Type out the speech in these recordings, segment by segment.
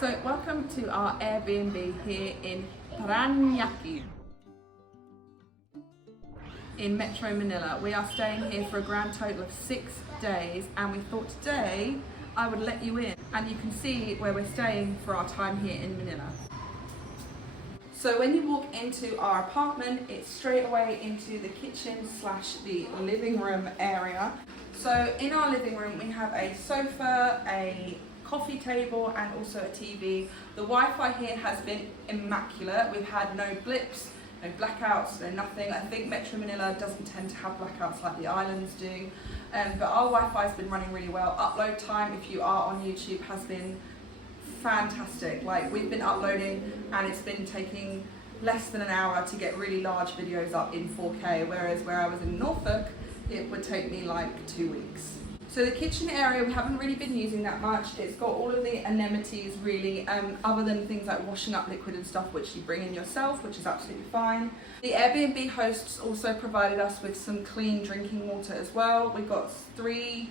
So welcome to our Airbnb here in Parañaque in Metro Manila. We are staying here for a grand total of 6 days, and we thought today I would let you in and you can see where we're staying for our time here in Manila. So when you walk into our apartment, it's straight away into the kitchen slash the living room area. So in our living room we have a sofa, a coffee table and also a TV. The Wi-Fi here has been immaculate. We've had no blips, no blackouts, no nothing. I think Metro Manila doesn't tend to have blackouts like the islands do. But our Wi-Fi has been running really well. Upload time, if you are on YouTube, has been fantastic. Like, we've been uploading and it's been taking less than an hour to get really large videos up in 4K, whereas where I was in Norfolk, it would take me like 2 weeks. So the kitchen area we haven't really been using that much. It's got all of the amenities really, other than things like washing up liquid and stuff which you bring in yourself, which is absolutely fine. The Airbnb hosts also provided us with some clean drinking water as well. We got three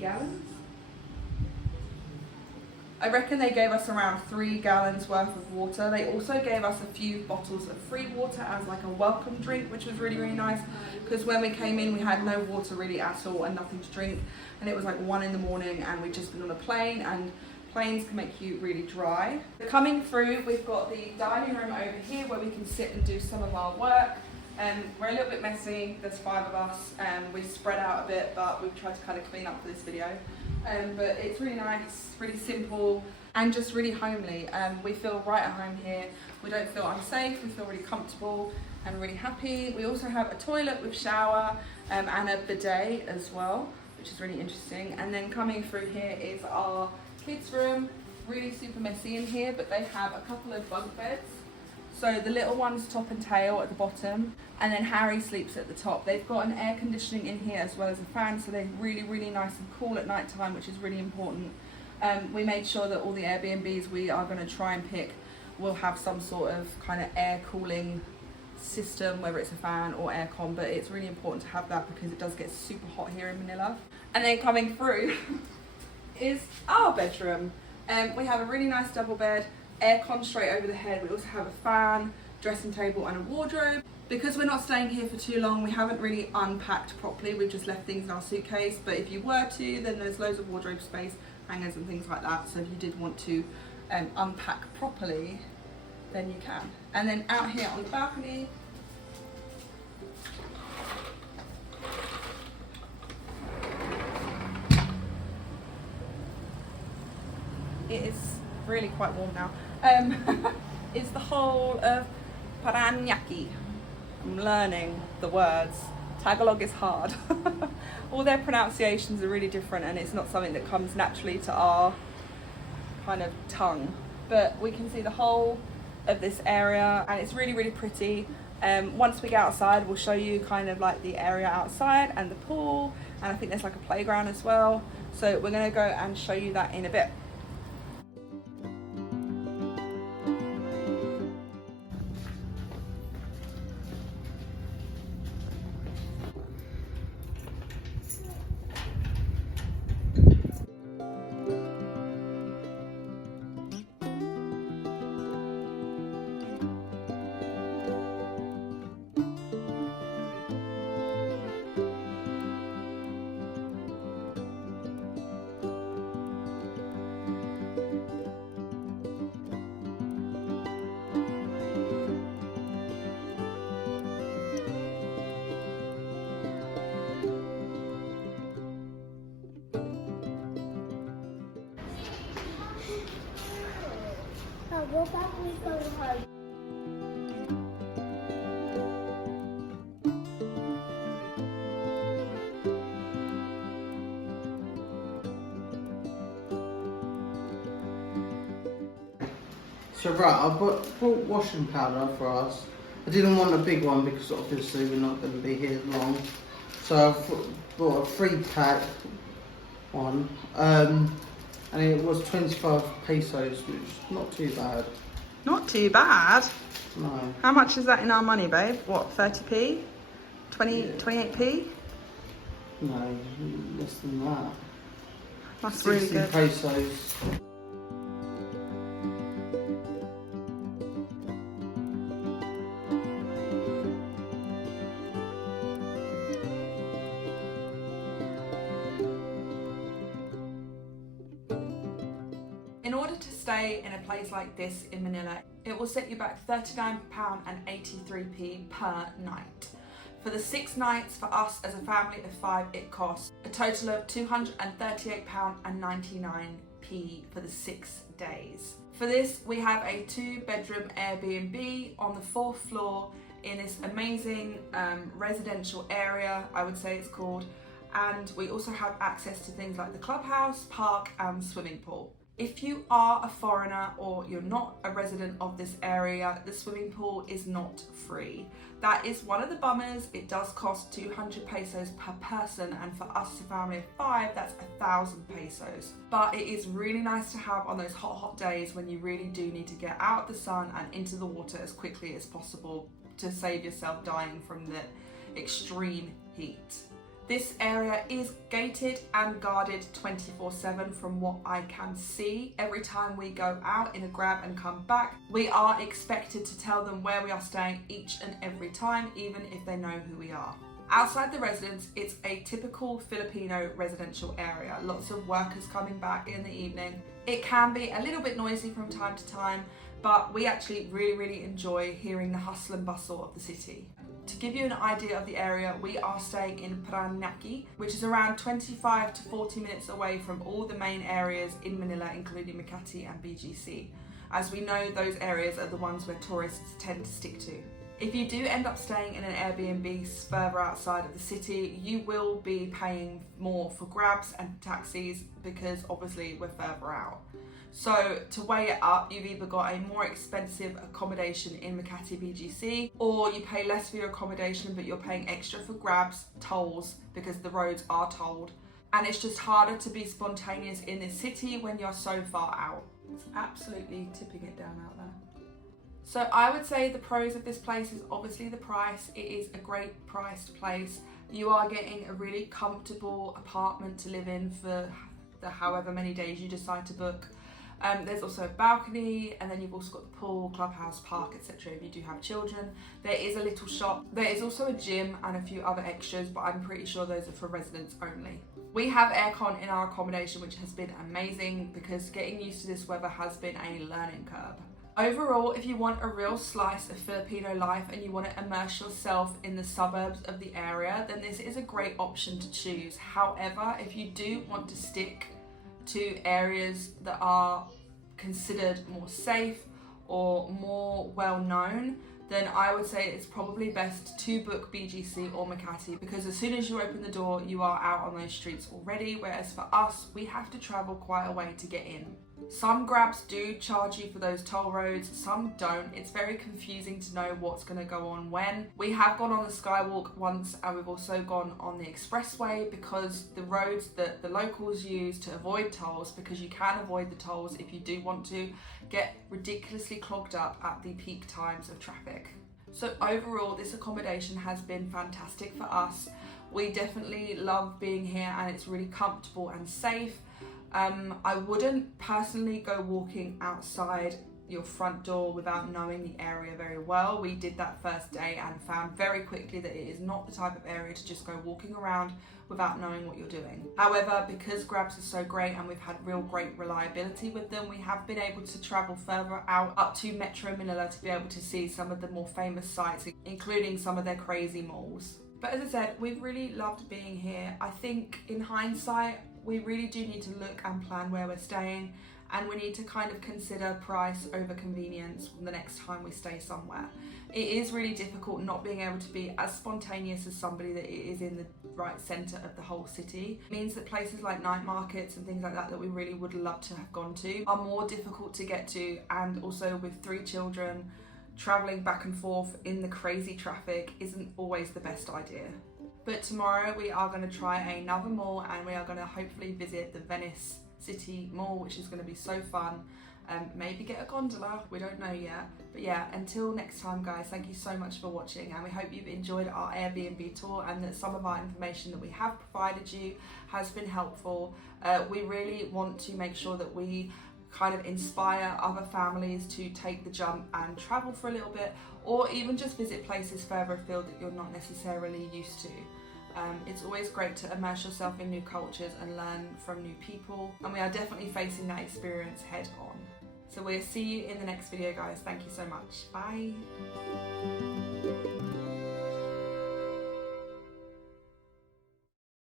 gallons. I reckon they gave us around 3 gallons worth of water. They also gave us a few bottles of free water as like a welcome drink, which was really, really nice, because when we came in we had no water really at all and nothing to drink, and it was like 1 in the morning and we'd just been on a plane, and planes can make you really dry. Coming through, we've got the dining room over here where we can sit and do some of our work. We're a little bit messy, there's 5 of us, and we've spread out a bit, but we've tried to kind of clean up for this video. But it's really nice, really simple, and just really homely. We feel right at home here. We don't feel unsafe, we feel really comfortable and really happy. We also have a toilet with shower and a bidet as well, which is really interesting. And then coming through here is our kids' room. Really super messy in here, but they have a couple of bunk beds. So the little one's top and tail at the bottom, and then Harry sleeps at the top. They've got an air conditioning in here as well as a fan, so they're really, really nice and cool at night time, which is really important. We made sure that all the Airbnbs we are going to try and pick will have some sort of kind of air cooling system, whether it's a fan or aircon, but it's really important to have that because it does get super hot here in Manila. And then coming through is our bedroom. We have a really nice double bed, aircon straight over the head. We also have a fan, dressing table and a wardrobe. Because we're not staying here for too long, we haven't really unpacked properly. We've just left things in our suitcase, but if you were to, then there's loads of wardrobe space, hangers and things like that. So if you did want to unpack properly, then you can. And then out here on the balcony, it is really quite warm now. It's the whole of Parañaque. I'm learning the words. Tagalog is hard. All their pronunciations are really different, and it's not something that comes naturally to our kind of tongue. But we can see the whole of this area, and it's really, really pretty. Once we get outside, we'll show you kind of like the area outside and the pool, and I think there's like a playground as well. So we're gonna go and show you that in a bit. Go back, we go home. So right, I bought washing powder for us. I didn't want a big one because obviously we're not going to be here long. So I bought a 3-pack one. And it was 25 pesos, which is not too bad. Not too bad. No. How much is that in our money, babe? What, 30p? 28p? No, less than that. That's really 60 good. pesos. In order to stay in a place like this in Manila, it will set you back £39.83 per night. For the 6 nights for us as a family of 5, it costs a total of £238.99 for the 6 days. For this, we have a 2-bedroom Airbnb on the 4th floor in this amazing residential area, I would say it's called, and we also have access to things like the clubhouse, park and swimming pool. If you are a foreigner or you're not a resident of this area, the swimming pool is not free. That is one of the bummers. It does cost 200 pesos per person, and for us, a family of 5, that's 1,000 pesos. But it is really nice to have on those hot days when you really do need to get out of the sun and into the water as quickly as possible to save yourself dying from the extreme heat. This area is gated and guarded 24/7 from what I can see. Every time we go out in a grab and come back, we are expected to tell them where we are staying each and every time, even if they know who we are. Outside the residence, it's a typical Filipino residential area. Lots of workers coming back in the evening. It can be a little bit noisy from time to time, but we actually really enjoy hearing the hustle and bustle of the city. To give you an idea of the area, we are staying in Parañaque, which is around 25 to 40 minutes away from all the main areas in Manila, including Makati and BGC. As we know, those areas are the ones where tourists tend to stick to. If you do end up staying in an Airbnb further outside of the city, you will be paying more for grabs and taxis because obviously we're further out. So to weigh it up, you've either got a more expensive accommodation in Makati BGC, or you pay less for your accommodation but you're paying extra for grabs, tolls, because the roads are tolled. And it's just harder to be spontaneous in this city when you're so far out. It's absolutely tipping it down out there. So I would say the pros of this place is obviously the price. It is a great priced place. You are getting a really comfortable apartment to live in for the however many days you decide to book. There's also a balcony, and then you've also got the pool, clubhouse, park, etc. if you do have children. There is a little shop. There is also a gym and a few other extras, but I'm pretty sure those are for residents only. We have aircon in our accommodation, which has been amazing because getting used to this weather has been a learning curve. Overall, if you want a real slice of Filipino life and you want to immerse yourself in the suburbs of the area, then this is a great option to choose. However, if you do want to stick to areas that are considered more safe or more well known, then I would say it's probably best to book BGC or Makati, because as soon as you open the door, you are out on those streets already, whereas for us, we have to travel quite a way to get in. Some grabs do charge you for those toll roads, some don't. It's very confusing to know what's going to go on when. We have gone on the Skywalk once, and we've also gone on the expressway, because the roads that the locals use to avoid tolls, because you can avoid the tolls if you do want to, get ridiculously clogged up at the peak times of traffic. So overall, this accommodation has been fantastic for us. We definitely love being here, and it's really comfortable and safe. I wouldn't personally go walking outside your front door without knowing the area very well. We did that first day and found very quickly that it is not the type of area to just go walking around without knowing what you're doing. However, because grabs are so great and we've had real great reliability with them, we have been able to travel further out up to Metro Manila to be able to see some of the more famous sites, including some of their crazy malls. But as I said, we've really loved being here. I think in hindsight, we really do need to look and plan where we're staying, and we need to kind of consider price over convenience the next time we stay somewhere. It is really difficult not being able to be as spontaneous as somebody that is in the right centre of the whole city. It means that places like night markets and things like that we really would love to have gone to are more difficult to get to, and also with 3 children, travelling back and forth in the crazy traffic isn't always the best idea. But tomorrow we are going to try another mall, and we are going to hopefully visit the Venice City Mall, which is going to be so fun. maybe get a gondola, we don't know yet. But yeah, until next time guys, thank you so much for watching, and we hope you've enjoyed our Airbnb tour and that some of our information that we have provided you has been helpful. We really want to make sure that we kind of inspire other families to take the jump and travel for a little bit, or even just visit places further afield that you're not necessarily used to. It's always great to immerse yourself in new cultures and learn from new people, and we are definitely facing that experience head on. So we'll see you in the next video guys. Thank you so much. Bye.